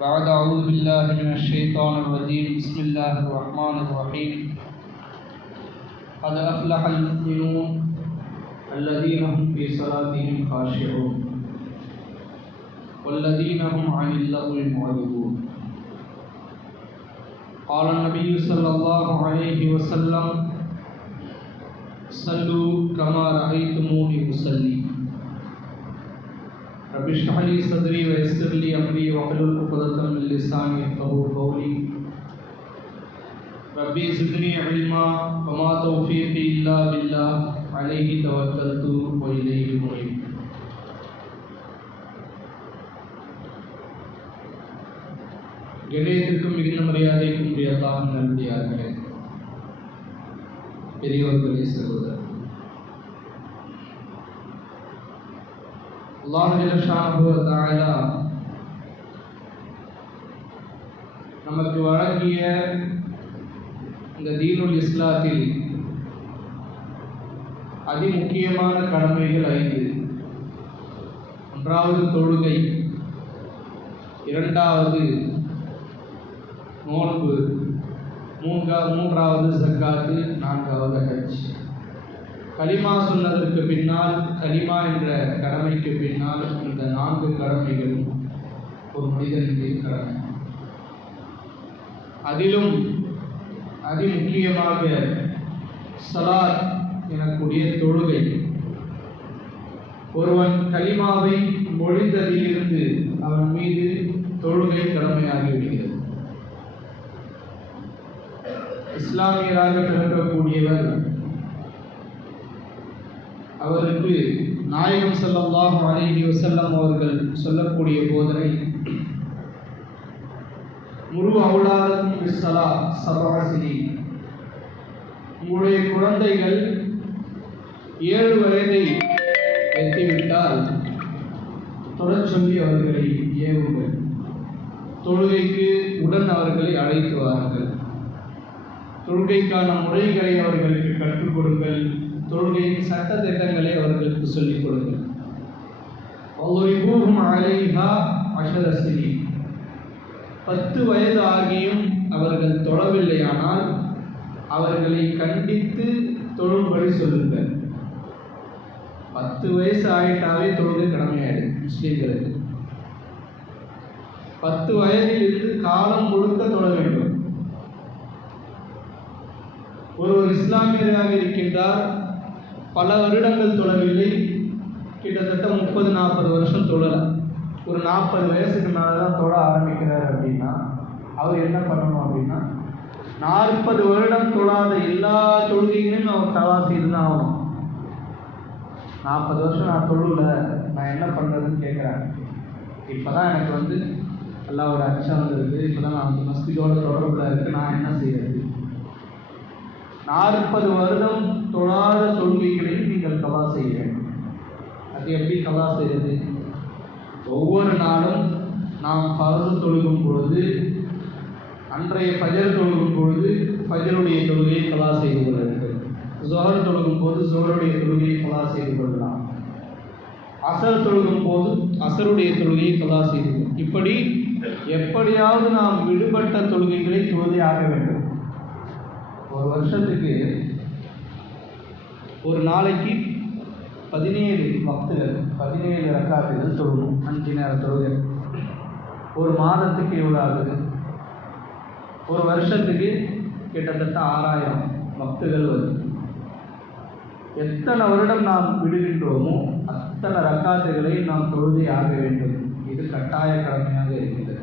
بعد أعوذ بالله من الشيطان الرجيم بسم الله الرحمن الرحيم قد أفلح المؤمنون الذين هم في صلاتهم خاشعون والذين هم عن اللغو معرضون. قال النبي صلى الله عليه وسلم صلوا كما رأيتموني أصلي رب اشرح لي صدري ويسر لي امري واحلل عقدة من لساني يفقهوا قولي. ربي زدني علما وما توفيقي الا بالله. عليه توكلت واليه منيب. ഗണേത്തിക്കും വിഘ്നമറിയാതേക്കും പ്രിയതാഹം നൽകിയാകട്ടെ പെരിയവർകളെ സഹോദരൻ. அல்லாஹ் தாயலா நமக்கு வழங்கிய இந்த தீனுல் இஸ்லாத்தில் அதிமுக்கியமான கடமைகள் ஐந்து. ஒன்றாவது தொழுகை இரண்டாவது நோன்பு மூன்றா மூன்றாவது சக்காத்து நான்காவது ஹஜ். கலிமா சொன்னதற்கு பின்னால் கலிமா என்ற கடமைக்கு பின்னால் இந்த நான்கு கடமைகளும் ஒரு மனிதனுடைய கடமை. அதிலும் அதிமுக்கியமாக சலாத் எனக்கூடிய தொழுகை. ஒருவன் கலிமாவை மொழிந்ததிலிருந்து அவன் மீது தொழுகை கடமையாகிவிடுகிறது. இஸ்லாமியராக பிறக்கக்கூடியவர் அவருக்கு நாயகம் ஸல்லல்லாஹு அலைஹி வசல்லம் அவர்கள் சொல்லக்கூடிய போதனை முரு அவுலாதக்கும் பிஸ்ஸலா சபாசினி உங்களுடைய குழந்தைகள் ஏழு வயதை எத்திவிட்டால் தொடர் சொல்லி அவர்களை ஏவுங்கள். தொழுகைக்கு உடன் அவர்களை அழைத்து வாருங்கள். தொழுகைக்கான முறைகளை அவர்களுக்கு கற்றுக் கொடுங்கள். தொழுகையின் சட்ட திட்டங்களை அவர்களுக்கு சொல்லிக் கொடுங்கள். ஒவ்வொருபூகும் அலைஹா அஷரசினி பத்து வயது ஆகியும் அவர்கள் தொழவில்லையானால் அவர்களை கண்டித்து தொழும்படி சொல்லுங்கள். பத்து வயசு ஆகிட்டாவே தொழுகை கடமையாயிடும் முஸ்லீம்களுக்கு. பத்து வயதில் இருந்து காலம் முழுக்க தொழ வேண்டும். ஒருவர் இஸ்லாமியராக இருக்கின்றார் பல வருடங்கள் தொழவில்லை கிட்டத்தட்ட முப்பது நாற்பது வருஷம் தொழலை ஒரு நாற்பது வயசுக்கு மேலே தான் தொழ ஆரம்பிக்கிறார் அப்படின்னா அவர் என்ன பண்ணணும் அப்படின்னா நாற்பது வருடம் தொழாத எல்லா தொழுகைகளையும் அவர் தவா செய்து தான் ஆகணும். நாற்பது வருஷம் நான் தொழுல நான் என்ன பண்ணுறதுன்னு கேட்குறேன் இப்போ தான் எனக்கு வந்து அல்லாவோட அச்சம் வந்திருக்கு. இப்போ தான் நான் வந்து மஸ்தியோட தொடர்பில் இருக்கு. நான் என்ன செய்யறது? நாற்பது வருடம் தொழாத தொழுகைகளையும் நீங்கள் கலா செய்ய வேண்டும் அது எப்படி கலா செய்கிறது ஒவ்வொரு நாளும் நாம் பரசு தொழுகும் பொழுது அன்றைய பஜர் தொழுகும் பொழுது பஜருடைய தொழுகையை கலா செய்து கொள்ள வேண்டும். ஜோஹர் தொழுகும் போது ஜோருடைய தொழுகையை கலா செய்து கொள்ளலாம். அசர் தொழுகும் போது அசருடைய தொழுகையை கலா செய்து இப்படி எப்படியாவது நாம் விடுபட்ட தொழுகைகளை தொழுதே ஆக வேண்டும். ஒரு வருஷத்துக்கு ஒரு நாளைக்கு பதினேழு பக்துகள் பதினேழு ரக்காத்துகள் தொழணும் அஞ்சு நேரம் தொழுகை. ஒரு மாதத்துக்கு எவ்வளோ ஆகுது? ஒரு வருஷத்துக்கு கிட்டத்தட்ட ஆறாயிரம் பக்துகள் வருது. எத்தனை வருடம் நாம் விடுகின்றோமோ அத்தனை ரக்காத்துகளை நாம் தொழுதே ஆக வேண்டும். இது கட்டாய கடமையாக இருக்கிறது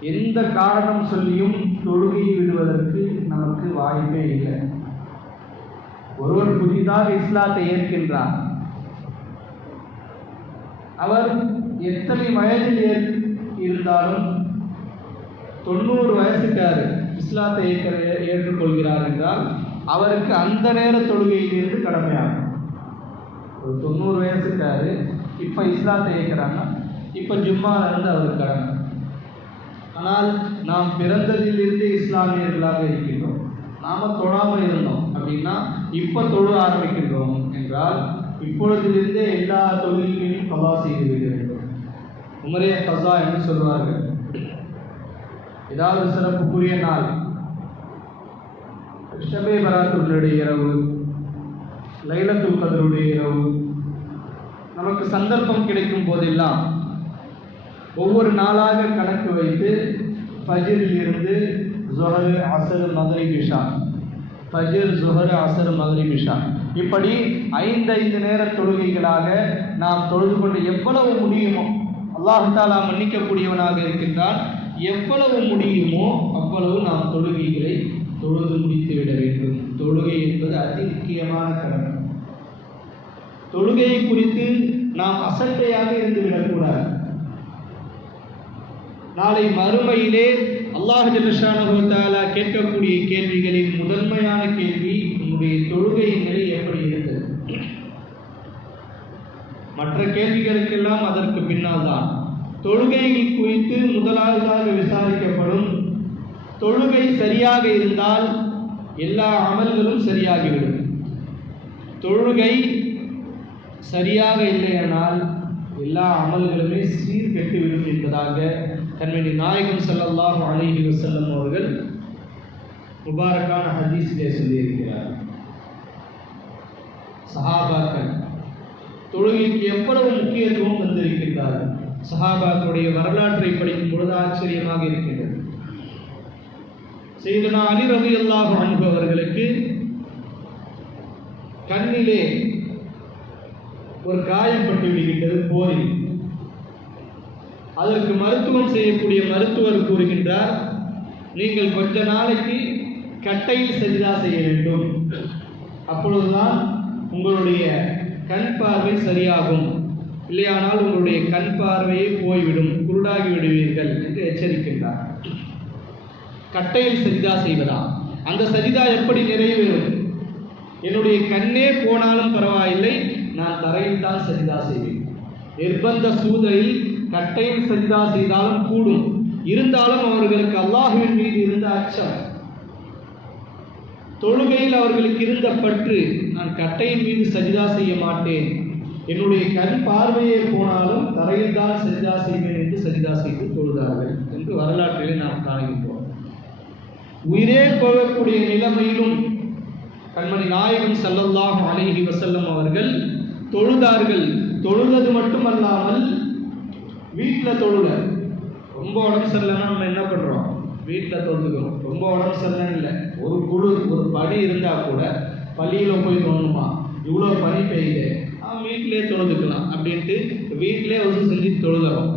எந்த காரணம் சொல்லியும் தொழுகையை விடுவதற்கு நமக்கு வாய்ப்பே இல்லை. ஒருவர் புதிதாக இஸ்லாத்தை ஏற்கின்றார் அவர் எத்தனை வயதில் ஏற் இருந்தாலும் தொண்ணூறு வயசுக்கார் இஸ்லாத்தை ஏற்க ஏற்றுக்கொள்கிறார் என்றால் அவருக்கு அந்த நேர தொழுகையிலிருந்து கடமையாகும். ஒரு தொண்ணூறு வயசுக்காரு இப்போ இஸ்லாத்தை ஏற்கிறாங்க இப்போ ஜும்மாவிலிருந்து அவருக்கு கடமை. ஆனால் நாம் பிறந்ததிலிருந்து இஸ்லாமியர்களாக இருக்கின்றோம். நாம் தொழாமல் இருந்தோம். அப்படின்னா இப்போ தொழு ஆரம்பிக்கின்றோம் என்றால் இப்பொழுதிலிருந்தே எல்லா தொழில்களையும் கபா செய்து விட வேண்டும் உமரே கசா என்று சொல்வார்கள். ஏதாவது சிறப்புக்குரிய நாள். ஷபே பராத்துடைய இரவு லைலத்துல் கதருடைய இரவு. நமக்கு சந்தர்ப்பம் கிடைக்கும் போதெல்லாம் ஒவ்வொரு நாளாக கணக்கு வைத்து ஃபஜிரில் இருந்து ஜொஹர் அசர் மதுரை விஷா ஃபஜிர் ஜொஹர் அசர் மதுரை விஷா இப்படி ஐந்தைந்து நேர தொழுகைகளாக நாம் தொழுது கொண்டு எவ்வளவு முடியுமோ அல்லாஹாலா மன்னிக்கக்கூடியவனாக இருக்கின்றான். எவ்வளவு முடியுமோ அவ்வளவு நாம் தொழுகைகளை தொழுது முடித்து விட வேண்டும். தொழுகை என்பது அதி முக்கியமான கடமை. தொழுகையை குறித்து நாம் அசட்டையாக இருந்து விடக்கூடாது. நாளை மறுமையிலே அல்லாஹ் ஜல்லஷானஹுத்தாலா கேட்கக்கூடிய கேள்விகளின் முதன்மையான கேள்வி உன்னுடைய தொழுகையின் நிலை எப்படி இருந்தது? மற்ற கேள்விகளுக்கெல்லாம் அதற்கு பின்னால் தான். தொழுகைகள் குறித்து முதலாவதாக விசாரிக்கப்படும். தொழுகை சரியாக இருந்தால் எல்லா அமல்களும் சரியாகிவிடும். தொழுகை சரியாக இல்லையானால் எல்லா அமல்களுமே சீர்கெட்டுவிடும் என்பதாக கண்மணி நாயகம் ஸல்லல்லாஹு அலைஹி செல்லும் அவர்கள் முபாரக்கான ஹதீஸிலே சொல்லியிருக்கிறார். சஹாபாக்கள் தொழுகைக்கு எவ்வளவு முக்கியத்துவம் தந்திருக்கின்றார்கள்? சஹாபாக்களுடைய வரலாற்றை படிக்கும் பொழுது ஆச்சரியமாக இருக்கின்றது. செய்தனா அலி ரலியல்லாஹு அன்ஹு அவர்களுக்கு கண்ணிலே ஒரு காயம் பட்டு விடுகின்றது போரில். அதற்கு மருத்துவம் செய்யக்கூடிய மருத்துவர் கூறுகின்றார் நீங்கள் கொஞ்ச நாளைக்கு கட்டையில் சரிதா செய்ய வேண்டும். அப்பொழுதுதான் உங்களுடைய கண் பார்வை சரியாகும். இல்லையானால் உங்களுடைய கண் பார்வையே போய்விடும். குருடாகி விடுவீர்கள் என்று எச்சரிக்கின்றார். கட்டையில் சரிதா செய்வதா? அந்த சரிதா எப்படி நிறைவேறும்? என்னுடைய கண்ணே போனாலும் பரவாயில்லை நான் தரையில் தான் சரிதா செய்வேன். நிர்பந்த சூதலில் கட்டையும் சரிதா செய்தாலும் கூடும். இருந்தாலும் அவர்களுக்கு அல்லாஹுவின் மீது இருந்த அச்சம். தொழுகையில் அவர்களுக்கு இருந்த பற்று நான் கட்டையின் மீது சஜிதா செய்ய மாட்டேன். என்னுடைய கண் பார்வையே போனாலும் தரையில் தான் சஜிதா செய்வேன் என்று சஜிதா செய்து தொழுதார்கள் என்று வரலாற்றிலே நாம் காணுகின்றோம். உயிரே போகக்கூடிய நிலைமையிலும் கண்மணி நாயகம் ஸல்லல்லாஹு அலைஹி வசல்லம் அவர்கள் தொழுதார்கள். தொழுதது மட்டுமல்லாமல் வீட்டில் தொழுக. ரொம்ப உடம்பு சரியில்லைன்னா நம்ம என்ன பண்ணுறோம் வீட்டில் தொழுதுக்கிறோம். ரொம்ப உடம்பு சரியில்லைன்னு இல்லை. ஒரு குழு ஒரு படி இருந்தால் கூட பள்ளியில் போய் தோணுமா இவ்வளோ பனி பெய்யுது. அவன் வீட்டிலே தொழுதுக்கலாம் அப்படின்ட்டு வீட்டிலே வந்து செஞ்சு தொழுகிறோம்.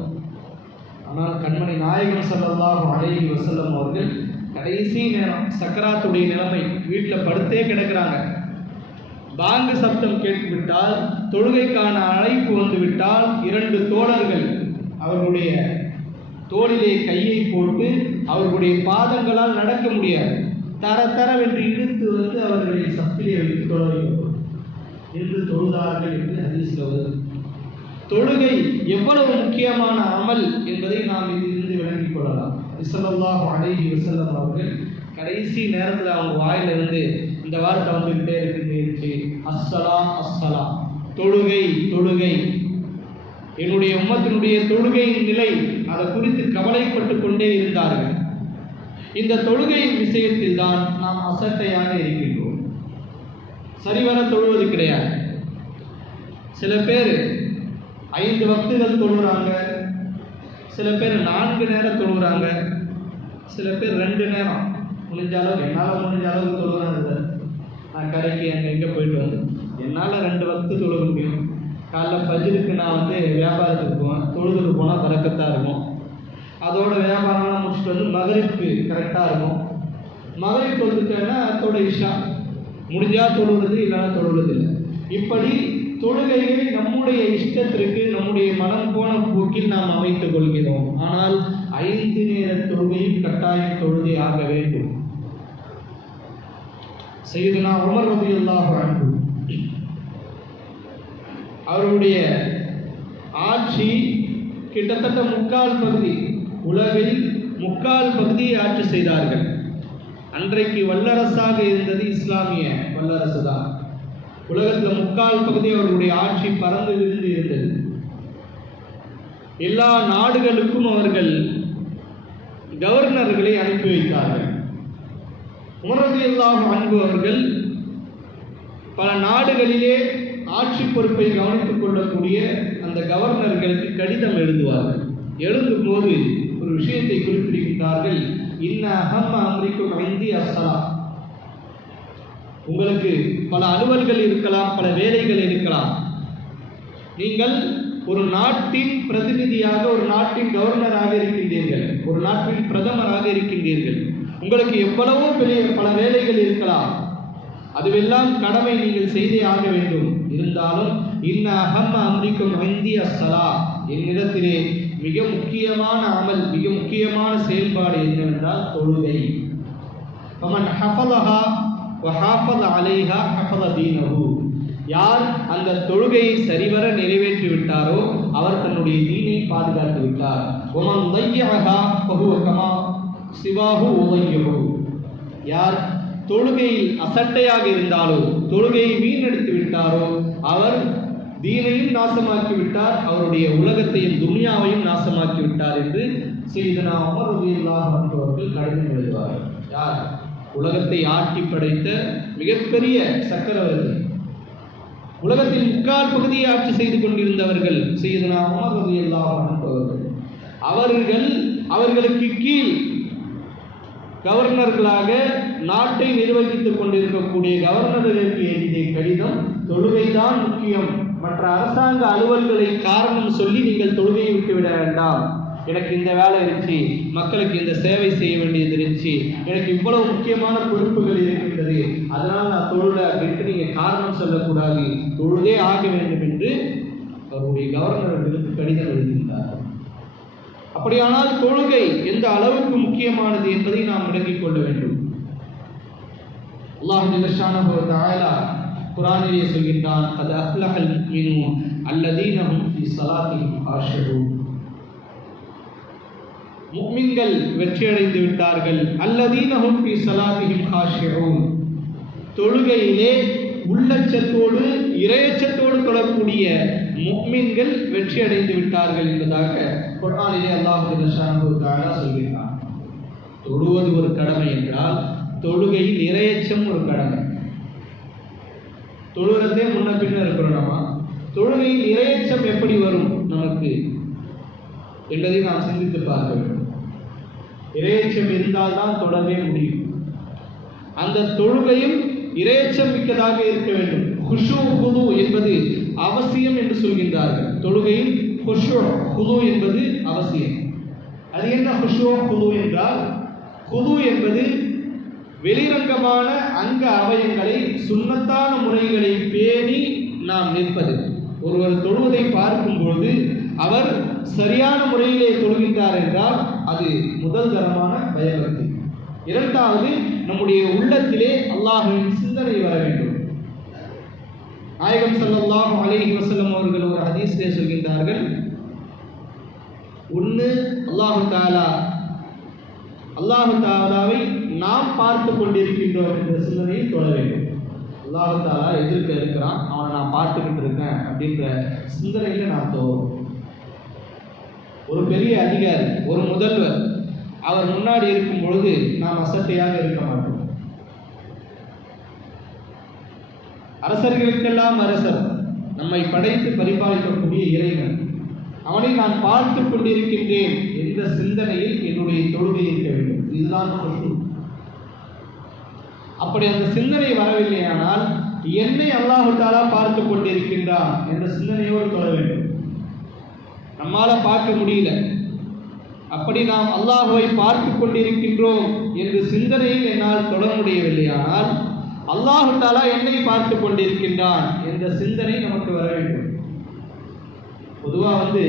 ஆனால் கண்மணி நாயகம் செல்லலாம் அழகி வசல்லம் அவர்கள் கடைசி நேரம் சக்கராத்துடைய நிலைமை வீட்டில் படுத்தே கிடக்கிறாங்க. பாங்கு சப்தம் கேட்டுவிட்டால் தொழுகைக்கான அழைப்பு வந்துவிட்டால் இரண்டு தோழர்கள் அவர்களுடைய தோளிலே கையை போட்டு அவர்களுடைய பாதங்களால் நடக்க முடியாது. தர தரவென்று இழுத்து வந்து அவர்களை சப்பிலே வைத்து தொழ என்று தொழுதார்கள் என்று ஹதீஸில் வருது தொழுகை எவ்வளவு முக்கியமான அமல் என்பதை நாம் இதிலிருந்து விளங்கிக் கொள்ளலாம். விசலல்லாஹ் அழகி வஸல்லம் அவர்கள் கடைசி நேரத்தில் அவங்க வாயிலிருந்து இந்த வார்த்தை வந்துக்கிட்டே இருந்துச்சு அஸ்ஸலா அஸ்ஸலா. தொழுகை தொழுகை. என்னுடைய உம்மத்தினுடைய தொழுகையின் நிலை அதை குறித்து கவலைப்பட்டு கொண்டே இருந்தார்கள். இந்த தொழுகையின் விஷயத்தில் தான் நாம் அசட்டையாக இருக்கின்றோம். சரிவர தொழுவது கிடையாது. சில பேர் ஐந்து வக்துகள் தொழுகிறாங்க சில பேர் நான்கு நேரம் தொழுகிறாங்க சில பேர் ரெண்டு நேரம். முடிஞ்ச அளவுக்கு என்னால் முடிஞ்ச அளவுக்கு தொழுகிறாங்க நான் கடைக்கு அங்கே எங்கே போயிட்டு வந்து என்னால் ரெண்டு வக்து தொழுக முடியும். காலைல ஃபஜ்ருக்கு நான் வந்து வியாபாரத்துக்கு போவேன். தொழுதுக்கு போனால் பறக்கத்தான் இருக்கும். அதோட வியாபாரம்லாம் முடிச்சுட்டு வந்து மகரிப்புக்கு கரெக்டாக இருக்கும். மகரிப் தொழுதுட்டேன்னா அதோட இஷா முடிஞ்சால் தொழுவது இல்லைன்னா தொழுவது இல்லை. இப்படி தொழுகையை நம்முடைய இஷ்டத்திற்கு நம்முடைய மனம் போன போக்கில் நாம் அமைத்துக் கொள்கிறோம். ஆனால் ஐந்து நேர தொழுகையும் கட்டாயம் தொழுதே ஆக வேண்டும். செய்தனா உமர் ரபியுல்லாஹ் அன்பு அவருடைய ஆட்சி கிட்டத்தட்ட முக்கால் பகுதி உலகில் முக்கால் பகுதியை ஆட்சி செய்தார்கள். அன்றைக்கு வல்லரசாக இருந்தது இஸ்லாமிய வல்லரசு தான். உலகத்தில் முக்கால் பகுதி அவர்களுடைய ஆட்சி பறந்து விழுந்து இருந்தது. எல்லா நாடுகளுக்கும் அவர்கள் கவர்னர்களை அனுப்பி வைத்தார்கள். உமரதியல்லாஹ் அன்பு அவர்கள் பல நாடுகளிலே ஆட்சி பொறுப்பை கவனித்துக் கொள்ளக்கூடிய அந்த கவர்னர்களுக்கு கடிதம் எழுதுவார்கள். எழுதும் போது ஒரு விஷயத்தை குறிப்பிடுகின்றார்கள். இன்ன அகம் அம்ரிக்கும் ஐந்தி அஸ்ஸலா உங்களுக்கு பல அலுவல்கள் இருக்கலாம் பல வேலைகள் இருக்கலாம். நீங்கள் ஒரு நாட்டின் பிரதிநிதியாக ஒரு நாட்டின் கவர்னராக இருக்கின்றீர்கள். ஒரு நாட்டின் பிரதமராக இருக்கின்றீர்கள். உங்களுக்கு எவ்வளவோ பெரிய பல வேலைகள் இருக்கலாம். அதுவெல்லாம் கடமை நீங்கள் செய்தே ஆக வேண்டும். இருந்தாலும் இன்ன அகம் அம்ரிக்கும் ஐந்தி சலா என்னிடத்திலே மிக முக்கியமான அமல் மிக முக்கியமான செயல்பாடு என்னவென்றால் தொழுகை. ஃபமன் ஹஃபலஹா வஹாஃபத அலைஹா ஹஃபத தீனஹு யார் அந்த தொழுகையை சரிவர நிறைவேற்றி விட்டாரோ அவர் தன்னுடைய தீனை பாதுகாத்து விட்டார். ஒமன் தையஹா பகுவகமா சிவாஹு உதையஹு யார் தொழுகையில் அசட்டையாக இருந்தாலோ தொழுகையை வீணெடுத்து விட்டாரோ அவர் தீனையும் நாசமாக்கி விட்டார் அவருடைய உலகத்தையும் துனியாவையும் நாசமாக்கி விட்டார் என்று செய்தனா அமர் ரலியல்லாஹு அன்ஹு அவர்கள் கடிதம் எழுதுவார்கள் யார்? உலகத்தை ஆட்டி படைத்த மிகப்பெரிய சக்கரவர்த்தி. உலகத்தின் முக்கால் பகுதியை ஆட்சி செய்து கொண்டிருந்தவர்கள் செய்தனா அமர் ரலியல்லாஹு அவர்கள். அவர்கள் அவர்களுக்கு கீழ் கவர்னர்களாக நாட்டை நிர்வகித்துக் கொண்டிருக்கக்கூடிய கவர்னர்களுக்கு எழுதிய கடிதம் தொழுகைதான் முக்கியம். மற்ற அரசாங்க அலுவல்களை காரணம் சொல்லி நீங்கள் தொழுகையை விட்டுவிட வேண்டாம். எனக்கு இந்த வேலை இருந்துச்சு. மக்களுக்கு இந்த சேவை செய்ய வேண்டியது இருந்துச்சு. எனக்கு இவ்வளவு முக்கியமான பொறுப்புகள் இருக்கின்றது. அதனால் நான் தொழுல அப்படின்ட்டு நீங்கள் காரணம் சொல்லக்கூடாது. தொழுதே ஆக வேண்டும் என்று அவருடைய கவர்னர்களுக்கு கடிதம் எழுதியிருந்தார் அப்படியானால் தொழுகை எந்த அளவுக்கு முக்கியமானது என்பதை நாம் விளங்கிக் கொள்ள வேண்டும். அல்லாஹ் ஜல்லஷானஹு வ சொல்கின்றான் அது அஹ்லஹல் முஃமினூன் அல்லதீனமும் ஹும் ஆஷரும் முக்மின்கள் வெற்றியடைந்து விட்டார்கள் அல்லதீனமும் பி ஃபீ ஸலாத்திஹிம் தொழுகையிலே உள்ளச்சத்தோடு இரையச்சத்தோடு தொடரக்கூடிய முக்மீன்கள் வெற்றி அடைந்து விட்டார்கள் என்பதாக குர்ஆனிலே அல்லாஹ் ஜல்லஷானஹு வ தொழுவது ஒரு கடமை என்றால் தொழுகையில் இரையச்சம் ஒரு கடமை. தொழுகிறதே முன்ன பின்ன இருக்கிறோம் நம்ம. தொழுகையில் இரையச்சம் எப்படி வரும் நமக்கு என்பதை நாம் சிந்தித்து பார்க்க வேண்டும். இரையச்சம் இருந்தால்தான் தொடரவே முடியும். அந்த தொழுகையும் இரையச்சம் மிக்கதாக இருக்க வேண்டும். ஹுஷு குது என்பது அவசியம் என்று சொல்கின்றார்கள். தொழுகையில் ஹுஷு குது என்பது அவசியம். அது என்ன குஷு குது என்றால் குது என்பது வெளிரங்கமான அங்க அவயங்களை சுண்ணத்தான முறைகளை பேணி நாம் நிற்பது. ஒருவர் தொழுவதை பார்க்கும்பொழுது அவர் சரியான முறையிலே தொழுகின்றார் என்றால் அது முதல் தரமான பயபக்தி. இரண்டாவது நம்முடைய உள்ளத்திலே அல்லாஹுவின் சிந்தனை வர வேண்டும். நாயகம் சல்லாஹ் அலைஹி வஸல்லம் அவர்கள் ஒரு ஹதீஸ்லே சொல்கின்றார்கள் ஒன்று அல்லாஹு தாலா அல்லாஹு தாலாவை நாம் பார்த்து கொண்டிருக்கின்றோம் என்ற சிந்தனையை தொடர வேண்டும். அல்லாஹு தாலா எதிர்க்க இருக்கிறான் அவனை நான் பார்த்துக்கிட்டு இருக்கேன் அப்படின்ற சிந்தனையில் நான் தோறும் ஒரு பெரிய அதிகாரி ஒரு முதல்வர் அவர் முன்னாடி இருக்கும் பொழுது நாம் அசட்டையாக இருக்க மாட்டோம். அரசர்களுக்கெல்லாம் அரசர் நம்மை படைத்து பரிபாலிக்கக்கூடிய இறைவன். அவனை நான் பார்த்து கொண்டிருக்கின்றேன். என்ற சிந்தனையில் என்னுடைய தொழுகை இருக்க வேண்டும்? இதுதான் கொண்டு அப்படி அந்த சிந்தனை வரவில்லையானால் என்னை அல்லாஹாலா பார்த்து கொண்டிருக்கின்றான் என்ற சிந்தனையோடு தொழ வேண்டும். நம்மால் பார்க்க முடியல. அப்படி நாம் அல்லாஹுவை பார்த்து கொண்டிருக்கின்றோம் என்று சிந்தனையில் என்னால் தொட முடியவில்லையானால் அல்லாஹு தாலா என்னை பார்த்து கொண்டிருக்கின்றான் என்ற சிந்தனை நமக்கு வர வேண்டும். பொதுவாக வந்து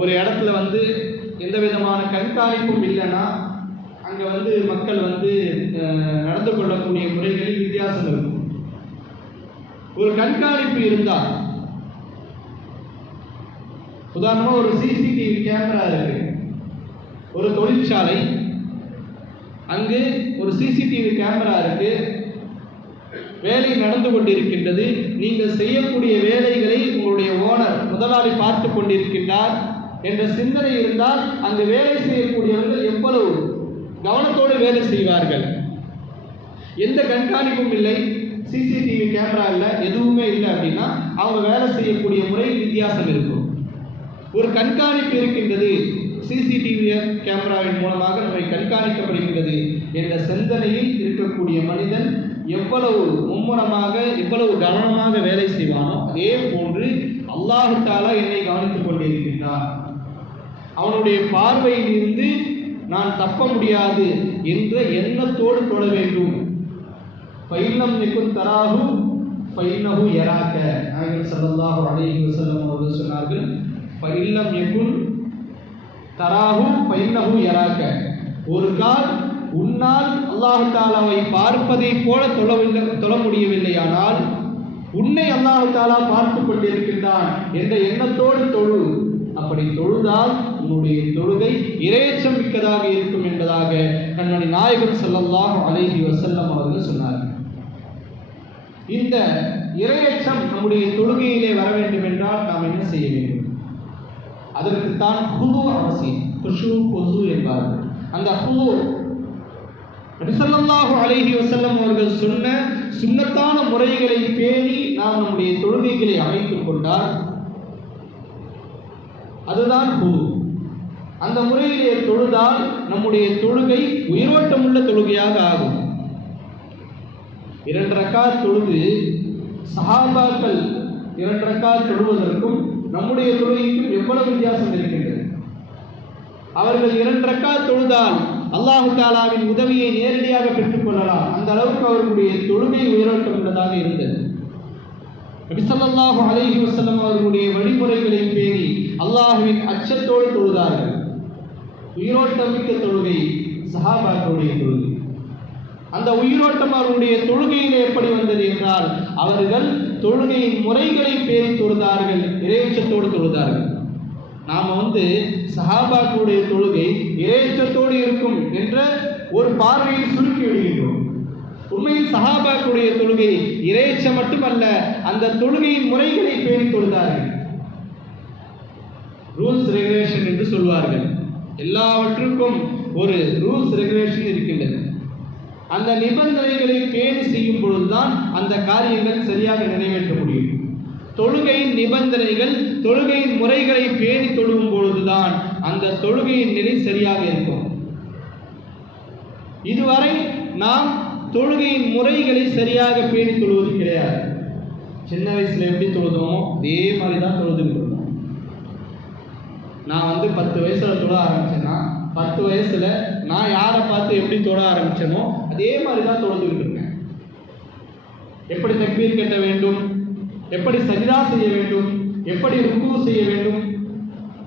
ஒரு இடத்துல வந்து எந்த விதமான கண்காணிப்பும் இல்லைன்னா அங்கே வந்து மக்கள் வந்து நடந்து கொள்ளக்கூடிய முறைகளில் வித்தியாசம் இருக்கும். ஒரு கண்காணிப்பு இருந்தால் உதாரணமாக ஒரு சிசிடிவி கேமரா இருக்கு. ஒரு தொழிற்சாலை அங்கு ஒரு சிசிடிவி கேமரா இருக்குது வேலை நடந்து கொண்டிருக்கின்றது. நீங்கள் செய்யக்கூடிய வேலைகளை உங்களுடைய ஓனர் முதலாளி பார்த்து கொண்டிருக்கின்றார் என்ற சிந்தனை இருந்தால் அங்கு வேலை செய்யக்கூடியவர்கள் எவ்வளவு கவனத்தோடு வேலை செய்வார்கள். எந்த கண்காணிப்பும் இல்லை. சிசிடிவி கேமரா இல்லை எதுவுமே இல்லை அப்படின்னா அவங்க வேலை செய்யக்கூடிய முறை வித்தியாசம் இருக்கும். ஒரு கண்காணிப்பு இருக்கின்றது. சிசிடிவி கேமராவின் மூலமாக நம்மை கண்காணிக்கப்படுகின்றது என்ற சிந்தனையில் இருக்கக்கூடிய மனிதன் எவ்வளவு மும்முரமாக எவ்வளவு கவனமாக வேலை செய்வானோ அதே போன்று அல்லாஹு என்னை கவனித்துக் கொண்டிருக்கின்றார் அவனுடைய பார்வையில் இருந்து நான் தப்ப முடியாது என்ற எண்ணத்தோடு தொட வேண்டும். பைலம் நிற்கும் தராகு பைனஹு எராக்க நாயகர் ஸல்லல்லாஹு அலைஹி வசல்லம் அவர்கள் சொன்னார்கள் பைலம் யகுன் தராகு பைனஹு எராக்க ஒரு கால் உன்னால் அல்லாஹு தாலாவை பார்ப்பதை போல தொழவில்லை தொழ முடியவில்லையானால் உன்னை அல்லாஹு தாலா பார்த்து கொண்டிருக்கின்றான் என்ற எண்ணத்தோடு தொழு. அப்படி தொழுதால் உன்னுடைய தொழுகை இரையச்சம் மிக்கதாக இருக்கும் என்பதாக கண்மணி நாயகன் செல்லல்லாம் அலைஹி வசல்லம் அவர்கள் சொன்னார்கள் இந்த இரையச்சம் நம்முடைய தொழுகையிலே வர வேண்டும் என்றால் நாம் என்ன செய்ய வேண்டும்? அதற்குத்தான் குழு அவசியம். குஷு கொசு என்பார்கள். அந்த குழு நபிசல்லாஹு அலைஹி வசல்லம் அவர்கள் சொன்ன சுண்ணத்தான முறைகளை பேணி நாம் நம்முடைய தொழுகைகளை அமைத்துக் கொண்டால் அதுதான் ஹுது அந்த முறையிலே தொழுதால் நம்முடைய தொழுகை உயிரோட்டமுள்ள தொழுகையாக ஆகும். இரண்டு ரக்காத் தொழுது சஹாபாக்கள் இரண்டு ரக்காத் தொழுவதற்கும் நம்முடைய தொழுகைக்கும் எவ்வளவு வித்தியாசம் இருக்கின்றது? அவர்கள் இரண்டு ரக்காத் தொழுதால் அல்லாஹு தாலாவின் உதவியை நேரடியாக பெற்றுக்கொள்ளலாம். அந்த அளவுக்கு அவர்களுடைய தொழுகை உயிரோட்டம் உள்ளதாக இருந்தது நபிசல்லாஹு அலஹி வசல்லம் அவர்களுடைய வழிமுறைகளை பேணி அல்லாஹுவின் அச்சத்தோடு தொழுதார்கள். உயிரோட்டமிக்க தொழுகை சஹாபாக்களுடைய தொழுகை. அந்த உயிரோட்டம் அவருடைய தொழுகையில் எப்படி வந்தது என்றால் அவர்கள் தொழுகையின் முறைகளை பேணி தொழுதார்கள் இறையச்சத்தோடு தொழுதார்கள். நாம் வந்து சஹாபாக்களுடைய தொழுகை இறையச்சத்தோடு இருக்கும் என்ற ஒரு பார்வையில் சுருக்கி விடுகின்றோம் உண்மையில் சஹாபாக்களுடைய தொழுகை இறையச்சம் மட்டுமல்ல அந்த தொழுகையின் முறைகளை பேணி கொடுத்தார்கள் ரூல்ஸ் ரெகுலேஷன் என்று சொல்வார்கள். எல்லாவற்றுக்கும் ஒரு ரூல்ஸ் ரெகுலேஷன் இருக்கின்றன. அந்த நிபந்தனைகளை பேணி செய்யும் பொழுதுதான் அந்த காரியங்கள் சரியாக நிறைவேற்ற முடியும். தொழுகையின் நிபந்தனைகள் தொழுகையின் முறைகளை பேணி தொழுகும் பொழுதுதான் அந்த தொழுகையின் நிலை சரியாக இருக்கும். இதுவரை நாம் தொழுகையின் முறைகளை சரியாக பேணி தொழுவது கிடையாது. சின்ன வயசுல எப்படி தொழுதோமோ அதே மாதிரி தான் தொழுதுகிட்டு இருந்தோம். நான் வந்து பத்து வயசுல தொழ ஆரம்பிச்சேன்னா பத்து வயசுல நான் யாரை பார்த்து எப்படி தொழ ஆரம்பிச்சேனோ அதே மாதிரி தான் தொழுதுகிட்டு இருக்கேன் எப்படி தக்பீர் கட்ட வேண்டும்? எப்படி சரிதா செய்ய வேண்டும்? எப்படி ருக்கு செய்ய வேண்டும்?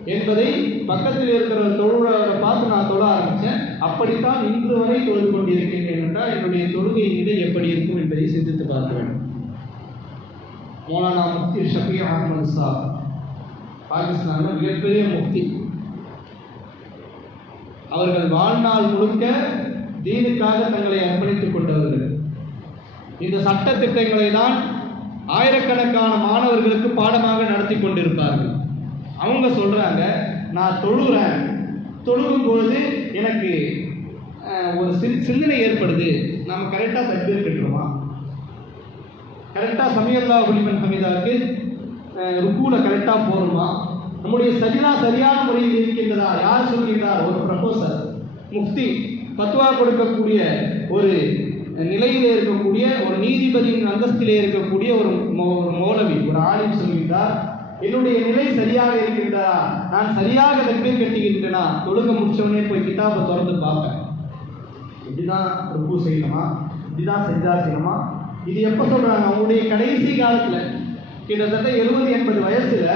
என்பதை பக்கத்தில் இருக்கிற தொழுவரை பார்த்து நான் தொழ ஆரம்பித்தேன் அப்படித்தான் இன்று வரை தொழுது கொண்டிருக்கின்றேன் என்றால் என்னுடைய தொழுகை நிலை எப்படி இருக்கும் என்பதை சிந்தித்து பார்க்க வேண்டும். மௌலானா முஃப்தி ஷபி அகமது சாப் பாகிஸ்தானில் மிகப்பெரிய முஃப்தி. அவர்கள் வாழ்நாள் முழுக்க தீனுக்காக தங்களை அர்ப்பணித்துக் கொண்டவர்கள். இந்த சட்ட திட்டங்களை தான் ஆயிரக்கணக்கான மாணவர்களுக்கு பாடமாக நடத்தி கொண்டிருப்பார்கள். அவங்க சொல்கிறாங்க நான் தொழுகிறேன் தொழுகும் பொழுது எனக்கு ஒரு சி சிந்தனை ஏற்படுது. நம்ம கரெக்டாக தக்பீர் கட்டுறோமா கரெக்டாக சமியல்லா குலிமன் ஹமீதாவுக்கு ருக்கூல கரெக்டாக போகணுமா? நம்முடைய சஜினா சரியான முறையில் இருக்கின்றதா? யார் சொல்கின்றார்? ஒரு ப்ரொஃபஸர் முஃப்தி பத்வா கொடுக்கக்கூடிய ஒரு நிலையிலே இருக்கக்கூடிய ஒரு நீதிபதியின் அந்தஸ்திலே இருக்கக்கூடிய ஒரு ஒரு மௌலவி ஒரு ஆலிம் சொல்கின்றார் என்னுடைய நிலை சரியாக இருக்கின்றதா? நான் சரியாக தக்பீர் கட்டுகின்றனா தொழுக முடிச்சவனே போய் கிதாபை திறந்து பார்ப்பேன். இப்படிதான் ருக்கு செய்யணுமா? இப்படிதான் செஞ்சா செய்யணுமா? இது எப்போ சொல்றாங்க? அவங்களுடைய கடைசி காலத்துல கிட்டத்தட்ட எழுபது எண்பது வயசுல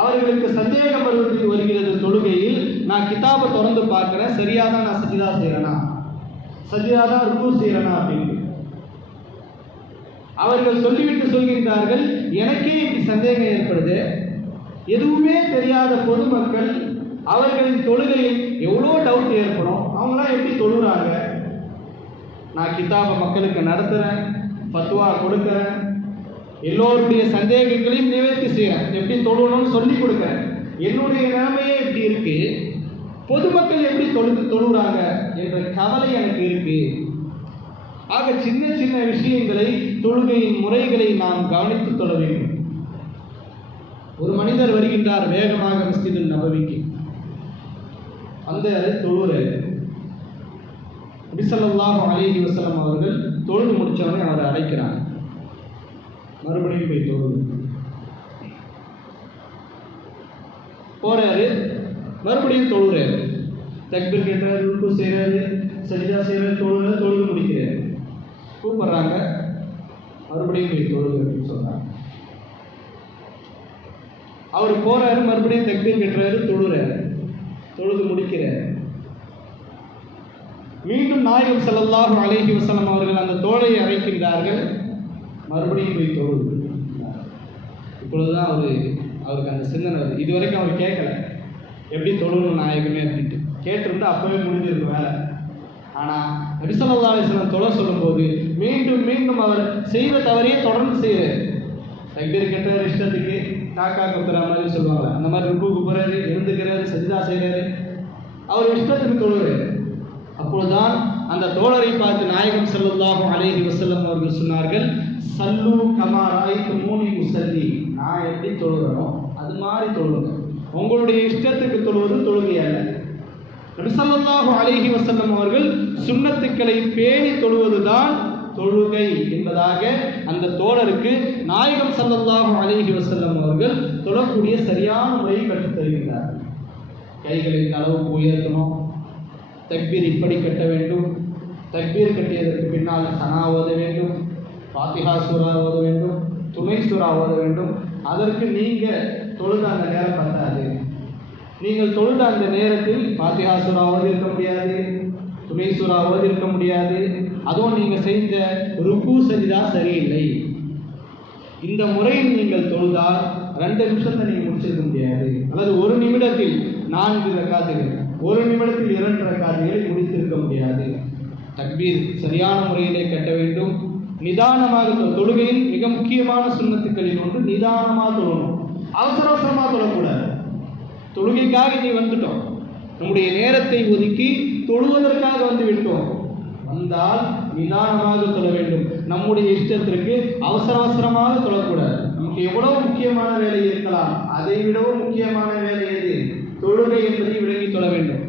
அவர்களுக்கு சந்தேகம் வருவது வருகிறது தொழுகையில் நான் கிதாபை திறந்து பார்க்குறேன் சரியாக தான் நான் சஜிதா செய்கிறேனா சஜிதா தான் ருக்கு செய்கிறேனா அப்படின்னு. அவர்கள் சொல்லிவிட்டு சொல்கின்றார்கள் எனக்கே இப்படி சந்தேகம் ஏற்படுது. எதுவுமே தெரியாத பொதுமக்கள் அவர்களின் தொழுகையில் எவ்வளோ டவுட் ஏற்படும். அவங்களாம் எப்படி தொழுகிறாங்க நான் கிதாபை மக்களுக்கு நடத்துகிறேன் பத்துவா கொடுக்குறேன் எல்லோருடைய சந்தேகங்களையும் நிவர்த்தி செய்கிறேன் எப்படி தொழுகணும்னு சொல்லி கொடுக்குறேன். என்னுடைய நிலைமையே இப்படி இருக்குது பொதுமக்கள் எப்படி தொழு தொழுகிறாங்க என்ற கவலை எனக்கு இருக்குது ஆக சின்ன சின்ன விஷயங்களை தொழுகையின் முறைகளை நாம் கவனித்து கொள்ள வேண்டும். ஒரு மனிதர் வருகின்றார் வேகமாக மஸ்ஜிதில் நபவிக்கு. அந்த தொழுகிறார் நபிசல்லாஹு அலேஹி வசலம் அவர்கள் தொழுது முடித்தவனை அவரை அழைக்கிறாங்க மறுபடியும் போய் தொழுது. போறாரு. மறுபடியும் தொழுறாரு. தக்பீர் கேட்டார் ருக்கு செய்கிறாரு சஜிதா செய்கிறாரு தொழுகிறார் தொழுது முடிக்கிறார். கூப்பிடுறாங்க மறுபடியும் போய் தொழுது அப்படின்னு சொன்னாங்க. அவர் போறாரு மறுபடியும் தக்பீர் கட்டுறாரு தொழுறாரு. தொழுது முடிக்கிறார். மீண்டும் நாயகம் ஸல்லல்லாஹு அலைஹி வஸல்லம் அவர்கள் அந்த தோலை அழைக்கின்றார்கள் மறுபடியும் போய் தொழுது இப்பொழுதுதான் அவர் அவருக்கு அந்த சிந்தனை இது வரைக்கும் அவர் கேட்கல. எப்படி தொழுணும் நாயகமே அப்படின்ட்டு. கேட்டிருந்தா அப்பவே முடிஞ்சிருக்கும் வேலை. ஆனால் நபிசல்லா அலிஸ்லாம் தொலை சொல்லும்போது மீண்டும் மீண்டும் அவர் செய்த தவறையே தொடர்ந்து செய்கிறார் தக்பீர் கெட்ட இஷ்டத்துக்கு காக்கா குத்துற மாதிரி சொல்லுவாங்க. அந்த மாதிரி ருக்கு குப்புறாரு எழுந்துக்கிறாரு சஜிதா செய்கிறாரு அவர் இஷ்டத்துக்கு தொழுகிறார் அப்பொழுதுதான் அந்த தோழரை பார்த்து நாயகம் செல்லுல்லாகும் அலேஹி வசல்லம் அவர்கள் சொன்னார்கள் சல்லு கமா ராய்த்து மூனி முசல்லி நான் எப்படி தொழுகிறனோ அது மாதிரி தொழுங்க. உங்களுடைய இஷ்டத்துக்கு தொழுவது தொழுகையல்ல. ரிசல்லாஹு அலிஹி வசல்லம் அவர்கள் சுண்ணத்துக்களை பேணி தொழுவதுதான் தொழுகை என்பதாக அந்த தோழருக்கு நாயகம் ஸல்லல்லாஹு அலிஹி வசல்லம் அவர்கள் தொழக்கூடிய சரியான முறையை கற்றுத் தருகின்றார். கைகளை இந்த அளவுக்கு உயர்த்தணும். தக்பீர் இப்படி கட்ட வேண்டும். தக்பீர் கட்டியதற்கு பின்னால் சனா ஓத வேண்டும். பாத்திகா சூரா ஓத வேண்டும். துணை சூறா ஓத வேண்டும். அதற்கு நீங்கள் தொழுத அந்த நேரம் பத்தாது. நீங்கள் தொழுத அந்த நேரத்தில் ஃபாத்திஹா இருக்க முடியாது துணை இருக்க முடியாது. அதுவும் நீங்கள் செய்த ருக்கு சரிதான் சரியில்லை. இந்த முறையில் நீங்கள் தொழுதால் ரெண்டு நிமிஷத்தை நீங்கள் முடிச்சிருக்க முடியாது. அல்லது ஒரு நிமிடத்தில் நான்கு ரக்காத்துகள் ஒரு நிமிடத்தில் இரண்டு ரக்காத்துகளை முடித்திருக்க முடியாது. தக்பீர் சரியான முறையிலே கட்ட வேண்டும். நிதானமாக தொழுகையின் மிக முக்கியமான சுண்ணத்துக்களில் ஒன்று நிதானமாக தொழணும். அவசர அவசரமாக தொழக்கூடாது. தொழுகைக்காக நீ வந்துட்டோம். நம்முடைய நேரத்தை ஒதுக்கி தொழுவதற்காக வந்து விட்டோம். வந்தால் நிதானமாக தொழ வேண்டும். நம்முடைய இஷ்டத்திற்கு அவசர அவசரமாக தொழக்கூடாது. நமக்கு எவ்வளவு முக்கியமான வேலை இருக்கலாம் அதை விடவும் முக்கியமான வேலை எது? தொழுகை என்பதை விளங்கி தொழ வேண்டும்.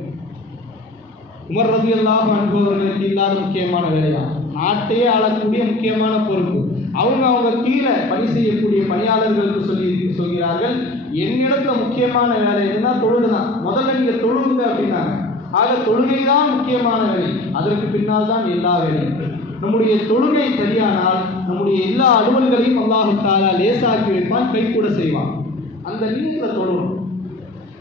உமர் ரதி அல்லாஹ் அனுபவர்களுக்கு இல்லாத முக்கியமான வேலையா நாட்டையே ஆளக்கூடிய முக்கியமான பொறுப்பு. அவங்க அவங்க கீழே பணி செய்யக்கூடிய பணியாளர்களுக்கு சொல்லி சொல்கிறார்கள். என்னிடத்துல முக்கியமான வேலை எதுனா தொழுகை தான் முதல்ல நீங்க தொழுகுங்க அப்படின்னாங்க. ஆக தொழுகை தான் முக்கியமான வேலை. அதற்கு பின்னால் தான் எல்லா வேலையும். நம்முடைய தொழுகை சரியானால் நம்முடைய எல்லா அலுவல்களையும் அல்லாஹு லேசாக்கி வைப்பான் கை கூட செய்வான். அந்த நீங்கள தொழுணும்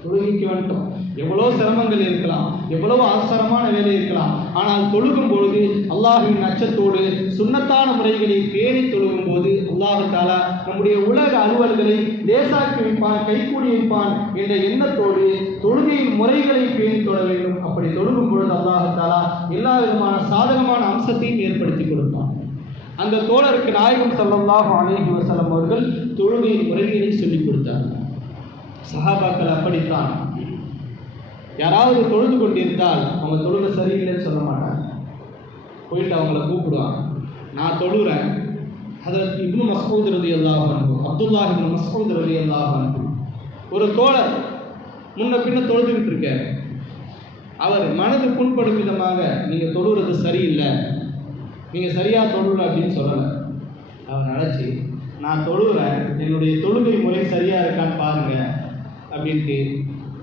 தொழுகைக்கு வந்துட்டோம். எவ்வளோ சிரமங்கள் இருக்கலாம் எவ்வளவு அவசரமான வேலை இருக்கலாம் ஆனால் தொழுகும் பொழுது அல்லாஹின் அச்சத்தோடு சுன்னத்தான முறைகளை பேணி தொழுகும் போது அல்லாஹு தாலா நம்முடைய உலக அலுவல்களை லேசாக்கி வைப்பான் கைகூடி வைப்பான் என்ற எண்ணத்தோடு தொழுகையின் முறைகளை பேணி தொட வேண்டும். அப்படி தொழுகும் பொழுது அல்லாஹு தாலா எல்லா விதமான சாதகமான அம்சத்தையும் ஏற்படுத்தி கொடுப்பான். அந்த தோழருக்கு நாயகம் ஸல்லல்லாஹு அலேஹி வசலம் அவர்கள் தொழுகையின் முறைகளை சொல்லிக் கொடுத்தார். சஹாபாக்கள் அப்படித்தான். யாராவது தொழுது கொண்டிருந்தால் அவங்க தொழுகை சரியில்லைன்னு சொல்ல மாட்டாங்க. போயிட்டு அவங்கள கூப்பிடுவாங்க. நான் தொழுகிறேன் அதற்கு இப்னு மஸ்ஊத் ரதி அல்லாஹ் அப்துல்லா இப்னு மஸ்ஊத் ரதி அல்லாஹ் ஒரு தோழர் முன்ன பின்ன தொழுதுகிட்டு இருக்கார். அவர் மனது புண்படும் விதமாக நீங்கள் தொழுகிறது சரியில்லை. நீங்கள் சரியாக தொழுல அப்படின்னு சொல்லலை. அவர் நினச்சி நான் தொழுகிறேன் என்னுடைய தொழுகை முறை சரியாக இருக்கான்னு பாருங்க. அப்படின்ட்டு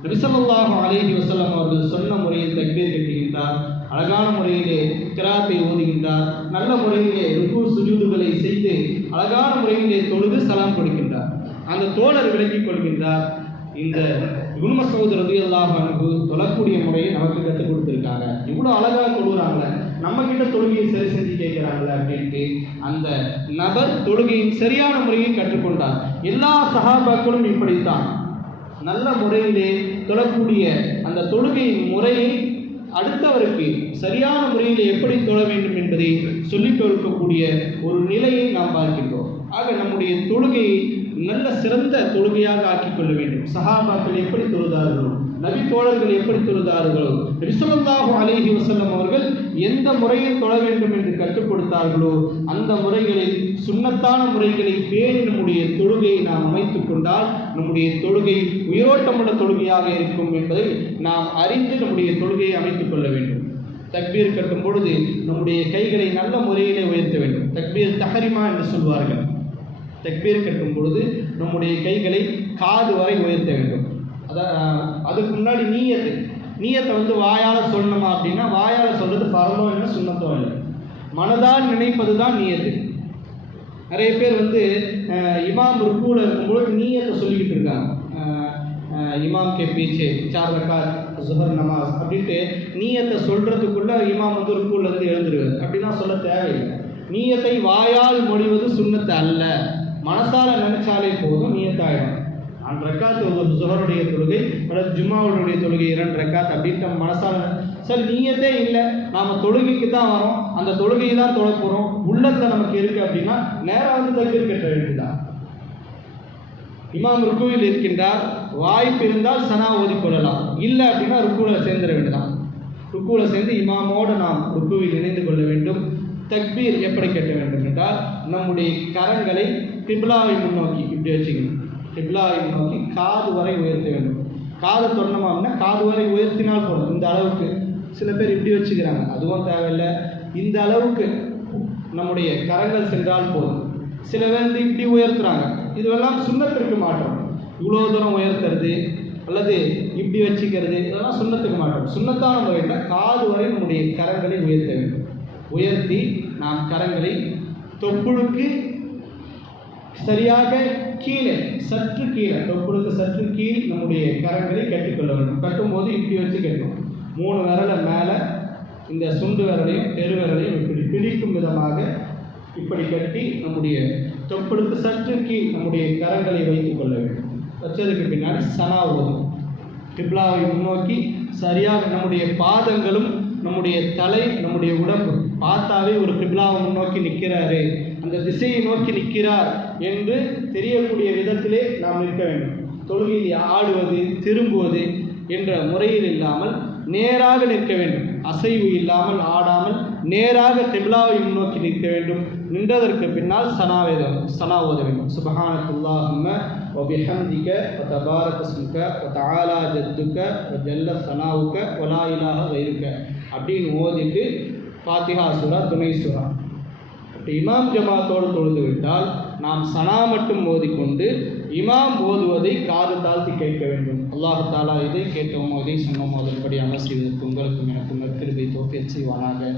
நபிசல்லாஹு அலேஹி வஸல்லம் அவர்கள் சொன்ன முறையில் தக்பீர் கட்டுகின்றார் அழகான முறையிலே கிராத்தை ஓதுகின்றார் நல்ல முறையிலே ருக்கு சுஜூதுகளை செய்து அழகான முறையிலே தொழுது சலாம் கொடுக்கின்றார். அந்த தோழர் விளங்கிக் கொள்கின்றார் இந்த குணம சகோதரது எல்லாம் அனுப்பு தொழக்கூடிய முறையை நமக்கு கற்றுக் கொடுத்துருக்காங்க. இவ்வளோ அழகாக தொழுகிறாங்களே நம்ம கிட்ட தொழுகையை சரி செஞ்சு கேட்குறாங்களே அப்படின்ட்டு அந்த நபர் தொழுகையின் சரியான முறையை கற்றுக்கொண்டார். எல்லா சகாபாக்களும் இப்படித்தான். நல்ல முறையிலே தொழக்கூடிய அந்த தொழுகையின் முறையை அடுத்தவருக்கு சரியான முறையில் எப்படி தொழ வேண்டும் என்பதை சொல்லி கொடுக்கக்கூடிய ஒரு நிலையை நாம் பார்க்கின்றோம். ஆக நம்முடைய தொழுகையை நல்ல சிறந்த தொழுகையாக ஆக்கிக் கொள்ள வேண்டும். சஹாபாக்கள் எப்படி தொழுதார்களோ நபி தோழர்கள் எப்படி தொழுதார்களோ ரிசலல்லாஹு அலைஹி வசல்லம் அவர்கள் எந்த முறையில் தொழ வேண்டும் என்று கற்றுக் கொடுத்தார்களோ அந்த முறைகளில் சுண்ணத்தான முறைகளை பேணி நம்முடைய தொழுகையை நாம் அமைத்துக் கொண்டால் நம்முடைய தொழுகை உயிரோட்டமுள்ள தொழுகையாக இருக்கும் என்பதை நாம் அறிந்து நம்முடைய தொழுகையை அமைத்துக் கொள்ள வேண்டும். தக்பீர் கட்டும் பொழுது நம்முடைய கைகளை நல்ல முறையிலே உயர்த்த வேண்டும். தக்பீர் தஹரிமா என்று சொல்வார்கள். தக்பீர் கட்டும் பொழுது நம்முடைய கைகளை காது வரை உயர்த்த வேண்டும். அதான் அதுக்கு முன்னாடி நீயத்து. நீயத்தை வந்து வாயால் சொல்லணுமா அப்படின்னா வாயால் சொல்கிறது பரலோ இல்லை சுண்ணத்தோ இல்லை மனதால் நினைப்பது தான் நீயத்து. நிறைய பேர் வந்து இமாம் ருக்கூல இருக்கும்பொழுது நீயத்தை சொல்லிக்கிட்டு இருக்காங்க. இமாம் கே பீச்சே சார் ரக்காத் ஜுஹர் நமாஸ் அப்படின்ட்டு நீயத்தை சொல்கிறதுக்குள்ளே இமாம் வந்து ருக்கூல இருந்து எழுந்துருவார். அப்படிலாம் சொல்ல தேவையில்லை. நீயத்தை வாயால் மொழிவது சுண்ணத்தை அல்ல. மனசால் நினைச்சாலே போதும் நீயத்தாயிடும். நான் ரெக்காத் ஒவ்வொரு சுகருடைய தொழுகை அல்லது ஜும்மாவுடைய தொழுகை இரண்டு ரக்காத் அப்படின்ட்டு நம்ம மனசால சார் நீயத்தே இல்லை. நாம் தொழுகைக்கு தான் வரோம். அந்த தொழுகையை தான் தொழ போகிறோம் உள்ளத்தில் நமக்கு இருக்குது அப்படின்னா நேராக வந்து தக்பீர் கட்ட வேண்டியதான் இமாம் ருக்குவில் இருக்கின்றார் வாய்ப்பு இருந்தால் சனா ஓதிக்கொள்ளலாம் இல்லை அப்படின்னா ருக்குவில் சேர்ந்துட வேண்டியதான் ருக்குவில் சேர்ந்து இமாமோடு நாம் ருக்குவில் இணைந்து கொள்ள வேண்டும். தக்பீர் எப்படி கட்ட வேண்டும் என்றால் நம்முடைய கரங்களை திபிலாவை முன்னோக்கி இப்படி வச்சுக்கணும். கிப்லாவை நோக்கி காது வரை உயர்த்த வேண்டும். காது தொடணுமா அப்படின்னா காது வரை உயர்த்தினால் போதும். இந்த அளவுக்கு சில பேர் இப்படி வச்சுக்கிறாங்க. அதுவும் தேவையில்லை. இந்த அளவுக்கு நம்முடைய கரங்கள் சென்றால் போதும். சில பேர் வந்து இப்படி உயர்த்துறாங்க. இதுவெல்லாம் சுண்ணத்திற்கு மாற்றம். இவ்வளோ தூரம் உயர்த்துறது அல்லது இப்படி வச்சுக்கிறது இதெல்லாம் சுண்ணத்துக்கு மாற்றம். சுண்ணத்தான முறையில் காது வரை நம்முடைய கரங்களை உயர்த்த வேண்டும். உயர்த்தி நாம் கரங்களை தொப்புளுக்கு சரியாக கீழே சற்று கீழே தொப்புளுக்கு சற்று கீழ் நம்முடைய கரங்களை கட்டிக்கொள்ள வேண்டும். கட்டும்போது இப்படி வச்சு கட்டணும் மூணு விரலை மேலே இந்த சுண்டு விரலையும் பெரு விரலையும் இப்படி பிடிக்கும் விதமாக இப்படி கட்டி நம்முடைய தொப்புளுக்கு சற்று கீழ் நம்முடைய கரங்களை வைத்துக் கொள்ள வேண்டும். வச்சதுக்கு பின்னாடி சனா ஓதும் முன்னோக்கி சரியாக நம்முடைய பாதங்களும் நம்முடைய தலை நம்முடைய உடம்பு பார்த்தாவே ஒரு கிப்லாவை முன்னோக்கி நிற்கிறாரு. அந்த திசையை நோக்கி நிற்கிறார் என்று தெரியக்கூடிய விதத்திலே நாம் இருக்க வேண்டும் தொழுகையில் ஆடுவது திரும்புவது என்ற முறையில் இல்லாமல் நேராக நிற்க வேண்டும் அசைவு இல்லாமல் ஆடாமல் நேராக கிப்லாவை முன்னோக்கி நிற்க வேண்டும் நின்றதற்கு பின்னால் சனாவேதம் சனா ஓத வேண்டும் சுபஹானத்துல்லாஹும்ம وبحمدك وتبارك اسمك وتعالى جدك وجل ثناؤك ولا இலாஹ غيرك அப்படின்னு ஓதிட்டு ஃபாத்திஹா சூரா துணை சூரா அப்படி இமாம் ஜமாத்தோடு தொழுது விட்டால் நாம் சனா மட்டும் ஓதிக்கொண்டு இமாம் ஓதுவதை காது தாழ்த்தி கேட்க வேண்டும். அல்லாஹ் தாலா இதை கேட்டோமோ இதை சொன்னோமோ. அதன்படி அமல் செய்வதற்கு உங்களுக்கும் எனக்கும் நற்கிருபை தோப்பியச் செய்வானாக.